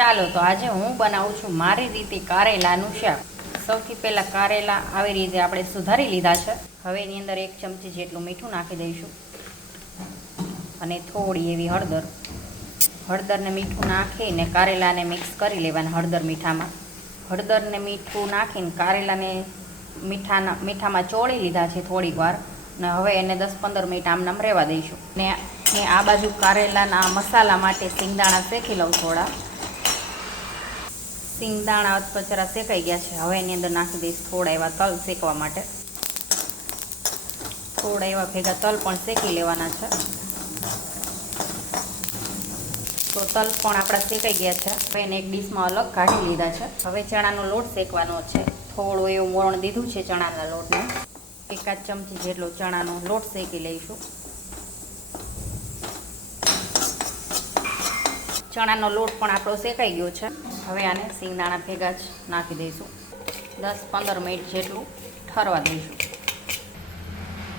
ચાલો તો આજે હું બનાવું છું મારી રીતે કારેલાનું શાક. સૌથી પહેલાં કારેલા આવી રીતે આપણે સુધારી લીધા છે. હવે એની અંદર 1 ચમચી જેટલું મીઠું નાખી દઈશું અને થોડી એવી હળદરને મીઠું નાખીને કારેલાને મિક્સ કરી લેવાના. હળદરને મીઠું નાખીને કારેલાને મીઠામાં ચોળી લીધા છે થોડીક વાર, ને હવે એને 10-15 મિનિટ આમનામ રહેવા દઈશું. ને આ બાજુ કારેલાના મસાલા માટે સિંગદાણા શેકી લઉં. સિંગદાણા જરા શેકાઈ ગયા છે. હવે એની અંદર નાખી દઈશ થોડા એવા તલ શેકવા માટે. થોડા એવા ભેગા તલ પણ શેકી લેવાના છે. તો તલ પણ આપણા શેકાઈ ગયા છે. હવે એને એક ડીશમાં અલગ કાઢી લીધા છે. હવે ચણાનો લોટ શેકવાનો છે. થોડું એવું મોણ દીધું છે ચણાના લોટને. 1 ચમચી જેટલો ચણાનો લોટ શેકી લઈશું. ચણાનો લોટ પણ આપણો શેકાઈ ગયો છે. હવે આને સિંગદાણા ભેગા જ નાખી દઈશું. 10-15 મિનિટ જેટલું ઠરવા દઈશું.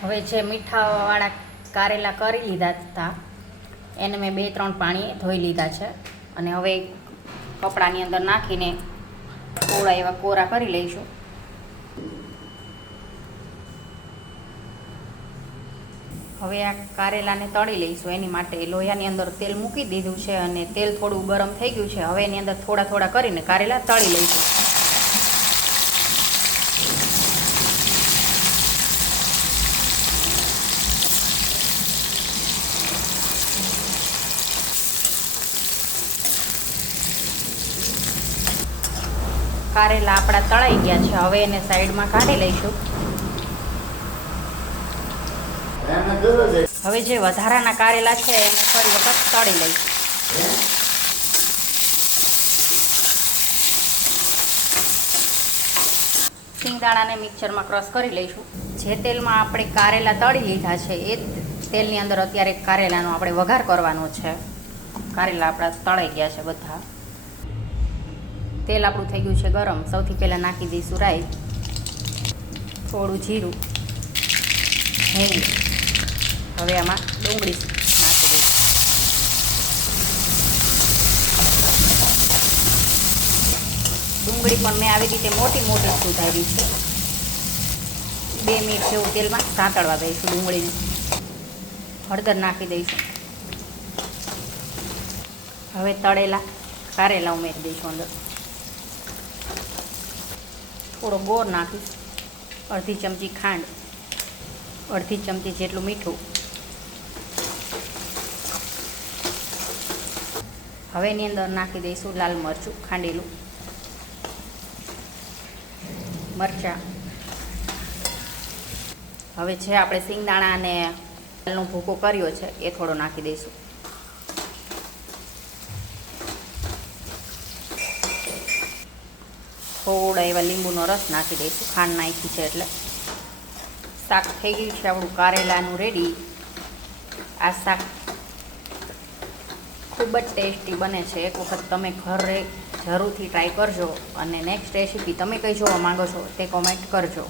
હવે જે મીઠાવાળા કારેલા કરી લીધા હતા એને મેં 2-3 પાણીએ ધોઈ લીધા છે અને હવે કપડાની અંદર નાખીને થોડા એવા કોરા કરી લઈશું. હવે આ કારેલાને તળી લઈશું. એની માટે લોહીની અંદર તેલ મૂકી દીધું છે અને તેલ થોડું ગરમ થઈ ગયું છે. હવે એની અંદર થોડા કરીને કારેલા તળી લઈશું. કારેલા આપણા તળાઈ ગયા છે. હવે એને સાઈડમાં કાઢી લઈશું. હવે જે વધારાના કારેલા છે એને ફરી વખત તળી લઈશું. સિંગદાણાને મિક્સરમાં ક્રશ કરી લઈશું. જે તેલમાં આપણે કારેલા તળી લીધા છે એ તેલની અંદર અત્યારે કારેલાનો આપણે વઘાર કરવાનો છે. કારેલા આપણા તળાઈ ગયા છે બધા. તેલ આપણું થઈ ગયું છે ગરમ. સૌથી પહેલાં નાખી દઈશું રાઈ, થોડું જીરું, હિંગ. હવે આમાં ડુંગળી નાખી દઈશું. ડુંગળી પણ મેં આવી રીતે મોટી સુધારી છે. 2 મિનિટ જેવું તેલમાં સાંતળવા દઈશું ડુંગળીને. હળદર નાખી દઈશું. હવે તળેલા કારેલા ઉમેરી દઈશું અંદર. થોડો ગોળ નાખીશ. અડધી ચમચી ખાંડ, અડધી ચમચી જેટલું મીઠું. હવે એની અંદર નાખી દઈશું લાલ મરચું ખાંડેલું, મરચાં. હવે જે આપણે સિંગદાણા અને તલનો ભૂકો કર્યો છે એ થોડો નાખી દઈશું. થોડા એવા લીંબુનો રસ નાખી દઈશું. ખાંડ નાખી છે એટલે. શાક થઈ ગયું છે આપણું કારેલાનું રેડી. આ શાક ખૂબ જ ટેસ્ટી બને છે. એક વખત તમે ઘરે જરૂરથી ટ્રાય કરજો અને નેક્સ્ટ રેસીપી તમે કઈ જોવા માંગો છો તે કોમેન્ટ કરજો.